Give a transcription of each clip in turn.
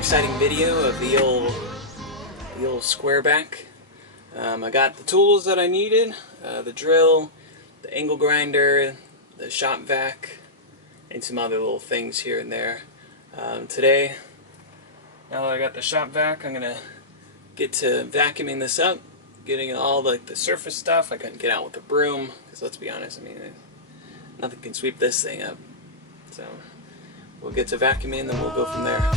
exciting video of the old Squareback. I got the tools that I needed, the drill, the angle grinder, the shop vac, and some other little things here and there. Today, now that I got the shop vac, I'm gonna get to vacuuming this up, getting all the surface stuff. I couldn't get out with the broom, because let's be honest, I mean, nothing can sweep this thing up. So we'll get to vacuuming and then we'll go from there.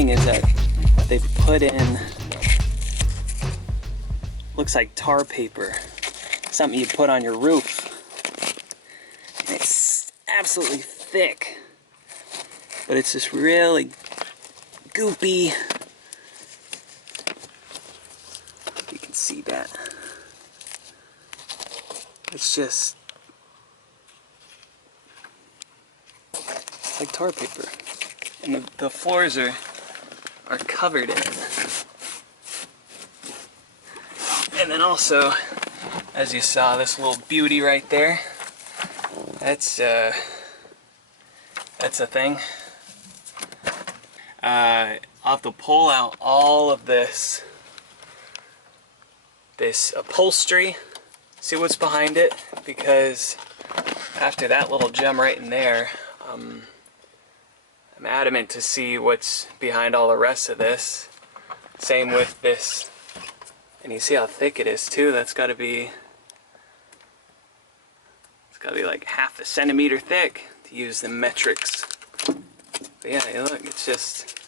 Is that they've put in, looks like tar paper, something you put on your roof. And it's absolutely thick, but it's this really goopy, you can see that, it's just like tar paper, and the floors are covered in it. And then also, as you saw, this little beauty right there, that's a thing. I'll have to pull out all of this upholstery, see what's behind it, because after that little gem right in there, I'm adamant to see what's behind all the rest of this. Same with this. And you see how thick it is too. That's gotta be, it's gotta be like half a centimeter thick to use the metrics. But yeah, look, it's just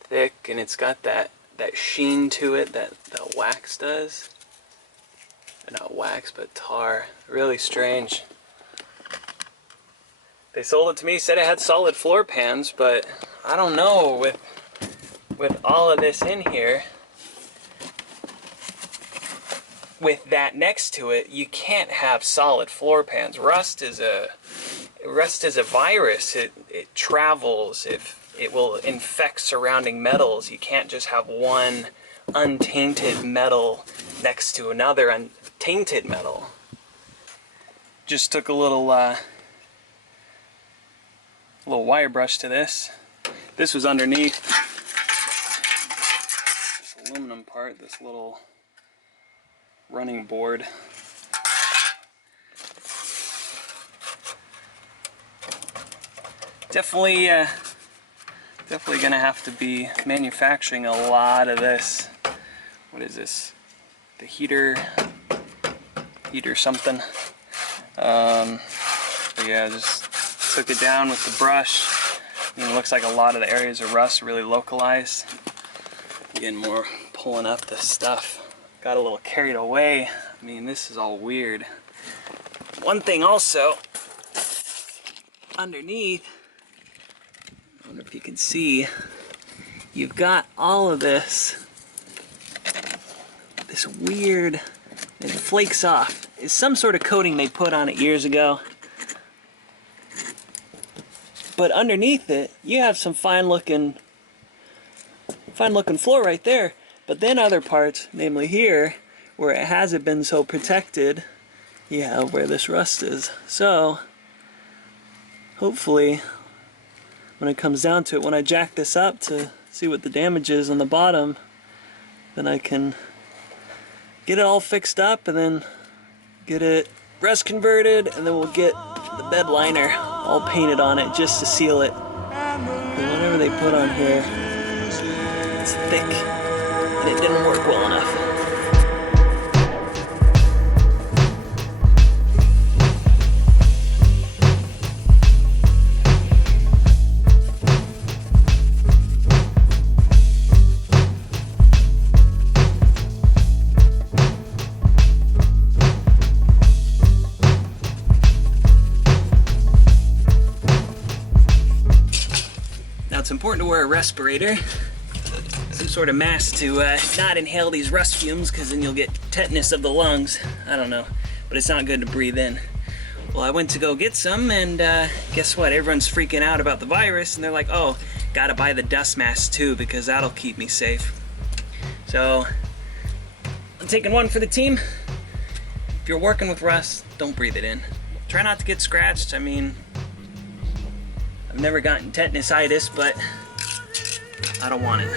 thick, and it's got that sheen to it that wax does. Not wax, but tar. Really strange. They sold it to me, said it had solid floor pans, but I don't know, with all of this in here, with that next to it, you can't have solid floor pans. Rust is a virus. It travels. It will infect surrounding metals. You can't just have one untainted metal next to another untainted metal. Just took a little wire brush to this. This was underneath this aluminum part, this little running board. Definitely gonna have to be manufacturing a lot of this. What is this? The heater something. But yeah, just took it down with the brush. I mean, it looks like a lot of the areas of rust are really localized. Again, more pulling up the stuff. Got a little carried away. I mean, this is all weird. One thing also, underneath, I wonder if you can see, you've got all of this weird, it flakes off. It's some sort of coating they put on it years ago. but underneath it, you have some fine looking floor right there. But then other parts, namely here, where it hasn't been so protected, you have where this rust is. So hopefully when it comes down to it, when I jack this up to see what the damage is on the bottom, then I can get it all fixed up and then get it rust converted, and then we'll get the bed liner all painted on it just to seal it. And whatever they put on here, it's thick and it didn't work well enough. It's important to wear a respirator, some sort of mask to not inhale these rust fumes, because then you'll get tetanus of the lungs. I don't know, but it's not good to breathe in. Well, I went to go get some, and guess what? Everyone's freaking out about the virus, and they're like, oh, gotta buy the dust mask too, because that'll keep me safe. So I'm taking one for the team. If you're working with rust, don't breathe it in. Try not to get scratched. I mean, I've never gotten tetanus-itis, but I don't want it.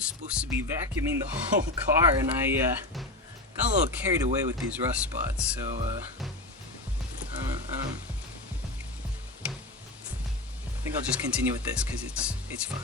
Supposed to be vacuuming the whole car, and I got a little carried away with these rust spots, so I think I'll just continue with this because it's fun.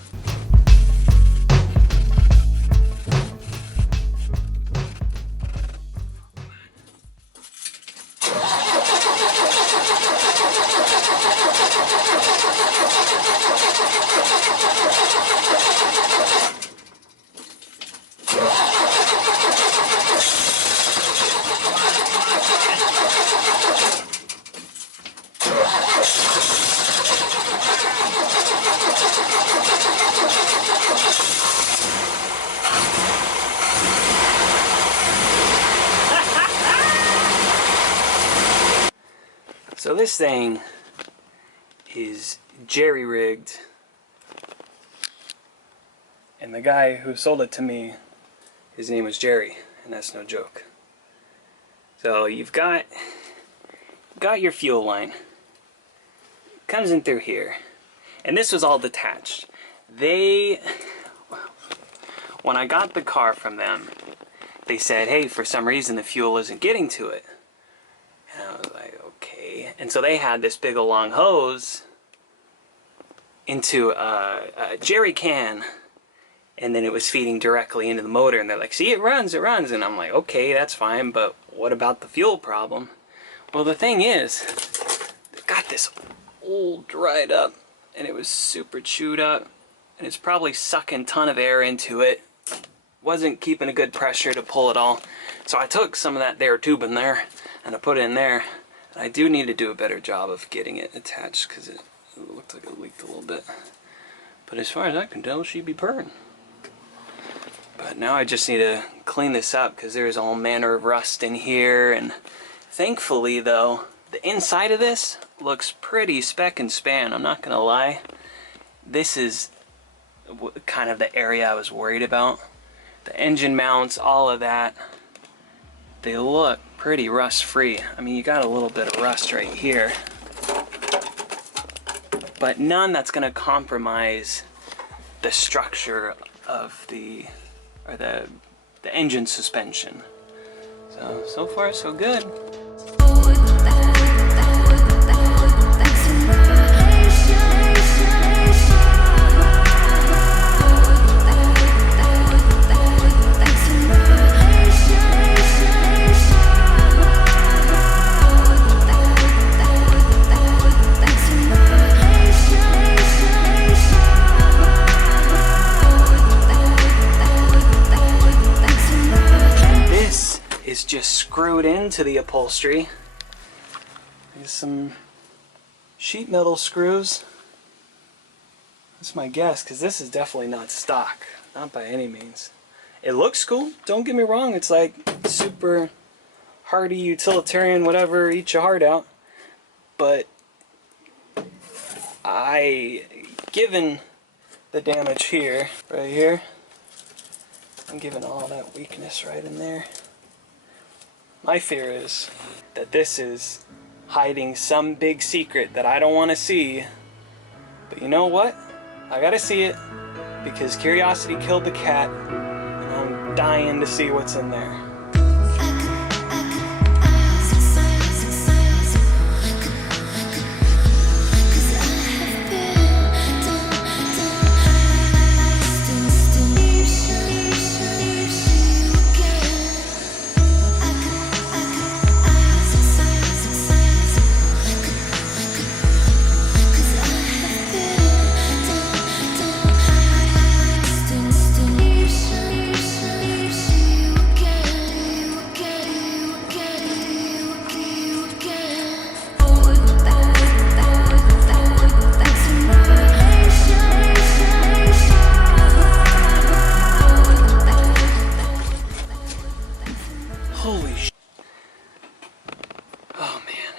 So this thing is jerry-rigged, and the guy who sold it to me, his name was Jerry, and that's no joke. So you've got your fuel line, comes in through here, and this was all detached. When I got the car from them, they said, hey, for some reason the fuel isn't getting to it. And I was like, okay. And so they had this big old long hose into a jerry can, and then it was feeding directly into the motor, and they're like, see, it runs, and I'm like, okay, that's fine, but what about the fuel problem? Well, the thing is, they've got this old dried up, and it was super chewed up, and it's probably sucking a ton of air into it. Wasn't keeping a good pressure to pull it all. So I took some of that there tube in there, and I put it in there. And I do need to do a better job of getting it attached, because it looked like it leaked a little bit. But as far as I can tell, she'd be purring. But now I just need to clean this up, because there's all manner of rust in here. And thankfully, though, the inside of this looks pretty speck and span. I'm not gonna lie. This is kind of the area I was worried about. The engine mounts, all of that, they look pretty rust-free. I mean, you got a little bit of rust right here, but none that's going to compromise the structure of the engine suspension. So far so good. just screwed into the upholstery. There's some sheet metal screws. That's my guess, because this is definitely not stock. Not by any means. It looks cool, don't get me wrong. It's like super hardy, utilitarian, whatever, eat your heart out. But given the damage here, right here, I'm giving all that weakness right in there. My fear is that this is hiding some big secret that I don't want to see. But you know what? I gotta see it, because curiosity killed the cat, and I'm dying to see what's in there. Holy sh**. Oh man.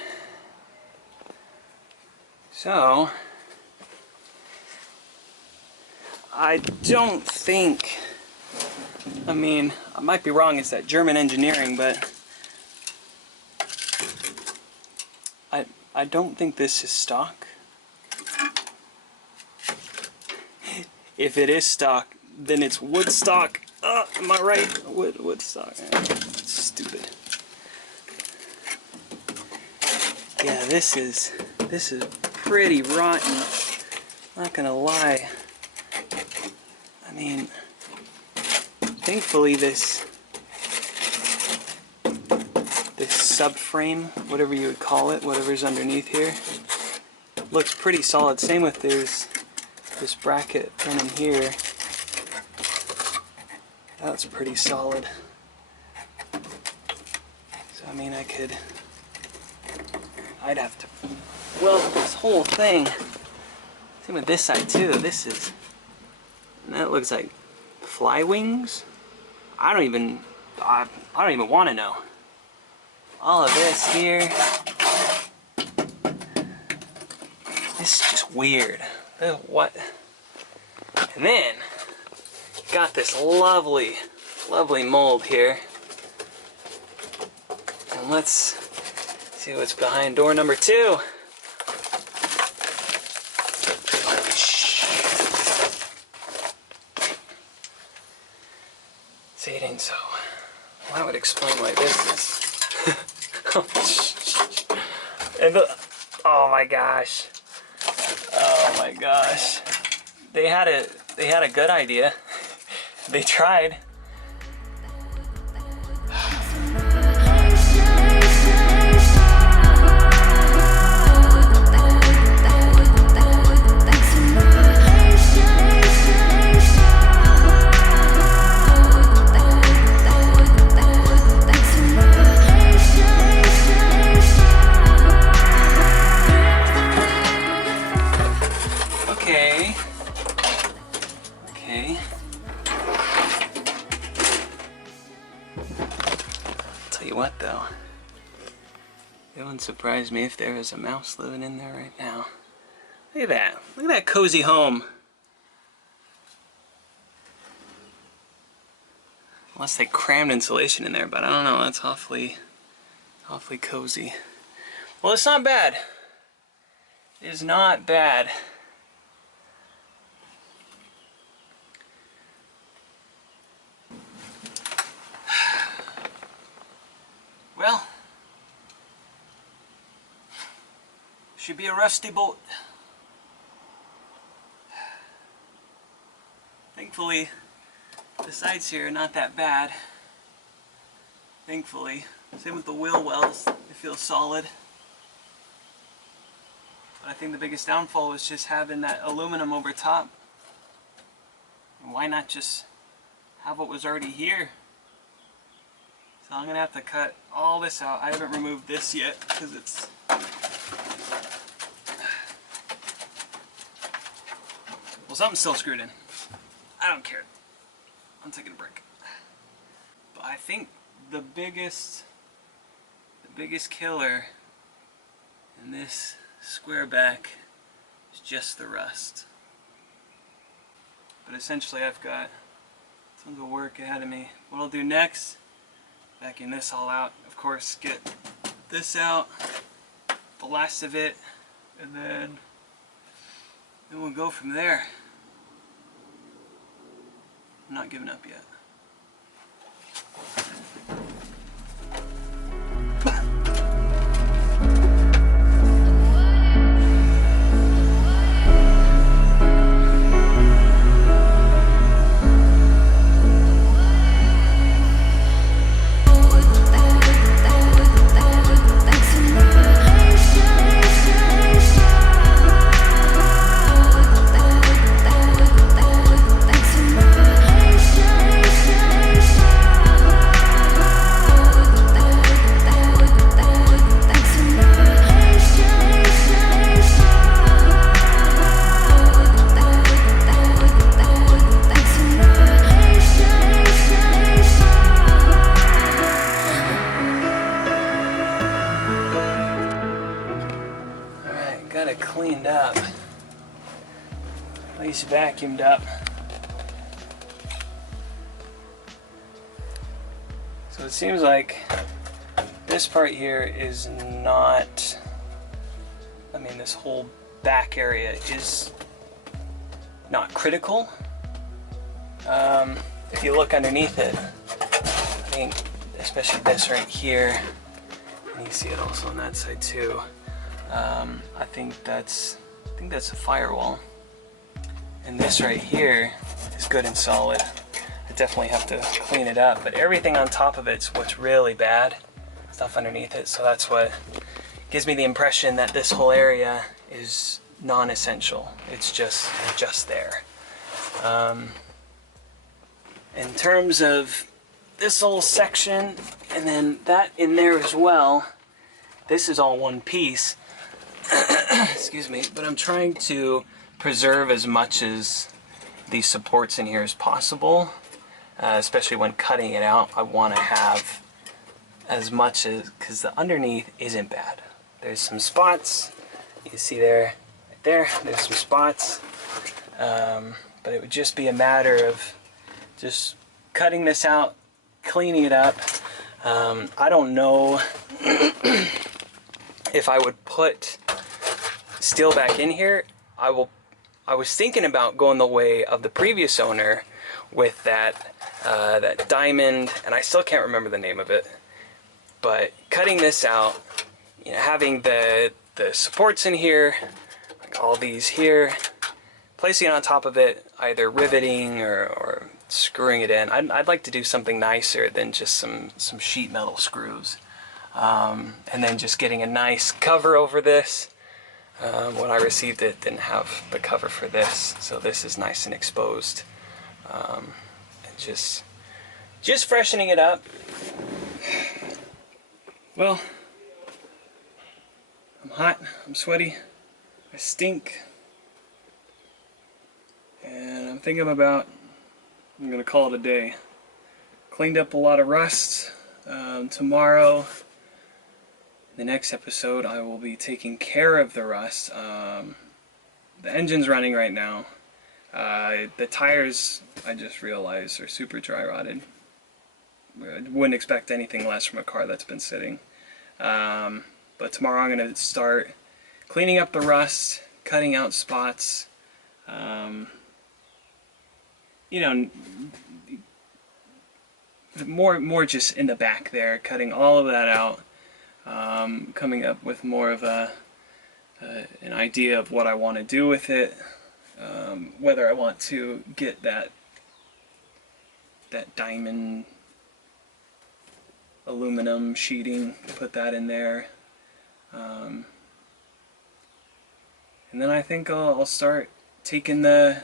So, I don't think, I mean, I might be wrong, it's that German engineering, but I don't think this is stock. If it is stock, then it's wood stock. Am I right? Wood stock. That's stupid. Yeah, this is pretty rotten. Not gonna lie. I mean, thankfully this subframe, whatever you would call it, whatever's underneath here, looks pretty solid. Same with this bracket in here. That's pretty solid. So I mean, I'd have to weld this whole thing. Same with this side too. And that looks like fly wings. I don't even want to know. All of this here. This is just weird. What? And then got this lovely mold here. And let's see what's behind door number 2. See, it ain't so. Well, that would explain why this is. And oh my gosh. Oh my gosh. They had a good idea. They tried. What though? It wouldn't surprise me if there was a mouse living in there right now. Look at that. Look at that cozy home. Unless they crammed insulation in there, but I don't know. That's awfully cozy. Well, it's not bad. It is not bad. Well, should be a rusty boat. Thankfully, the sides here are not that bad. Thankfully. Same with the wheel wells, they feel solid. But I think the biggest downfall was just having that aluminum over top. And why not just have what was already here? So I'm gonna have to cut all this out. I haven't removed this yet because it's well, something's still screwed in. I don't care. I'm taking a break. But I think the biggest killer in this Squareback is just the rust. But essentially I've got tons of work ahead of me. What I'll do next, vacuum this all out, of course, get this out, the last of it, and then we'll go from there. I'm not giving up yet. Got it cleaned up, at least vacuumed up. So it seems like this part here is not, I mean, this whole back area is not critical. If you look underneath it, I think especially this right here, and you see it also on that side too. I think that's a firewall, and this right here is good and solid. I definitely have to clean it up, but everything on top of it's what's really bad, stuff underneath it. So that's what gives me the impression that this whole area is non-essential. It's just there. In terms of this whole section, and then that in there as well, this is all one piece. Excuse me, but I'm trying to preserve as much as these supports in here as possible, especially when cutting it out. I want to have as much as, because the underneath isn't bad. There's some spots, you can see there, right there's some spots, but it would just be a matter of just cutting this out, cleaning it up. I don't know if I would put steel back in here. I was thinking about going the way of the previous owner with that diamond, and I still can't remember the name of it, but cutting this out, you know, having the supports in here, like all these here, placing it on top of it, either riveting or screwing it in. I'd like to do something nicer than just some sheet metal screws, and then just getting a nice cover over this. When I received it, didn't have the cover for this, so this is nice and exposed, and just freshening it up. Well, I'm hot, I'm sweaty, I stink, and I'm thinking about, I'm gonna call it a day. Cleaned up a lot of rust. Tomorrow, the next episode, I will be taking care of the rust. The engine's running right now. The tires, I just realized, are super dry rotted. I wouldn't expect anything less from a car that's been sitting. But tomorrow I'm going to start cleaning up the rust, cutting out spots. You know, more just in the back there, cutting all of that out. Coming up with more of an idea of what I want to do with it, whether I want to get that diamond aluminum sheeting, put that in there, and then I think I'll start taking the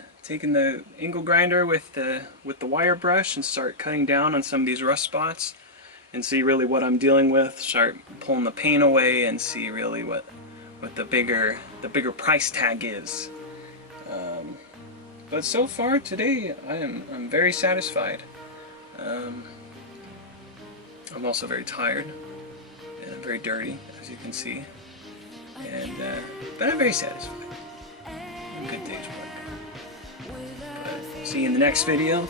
angle grinder with the wire brush and start cutting down on some of these rust spots, and see really what I'm dealing with. Start pulling the paint away and see really what the bigger price tag is. But so far today, I'm very satisfied. I'm also very tired and very dirty, as you can see, and but I'm very satisfied. A good day's work. But see you in the next video.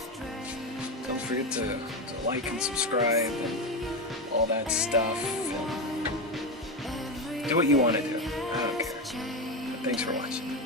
Don't forget to like and subscribe and all that stuff. And do what you want to do. I don't care. But thanks for watching.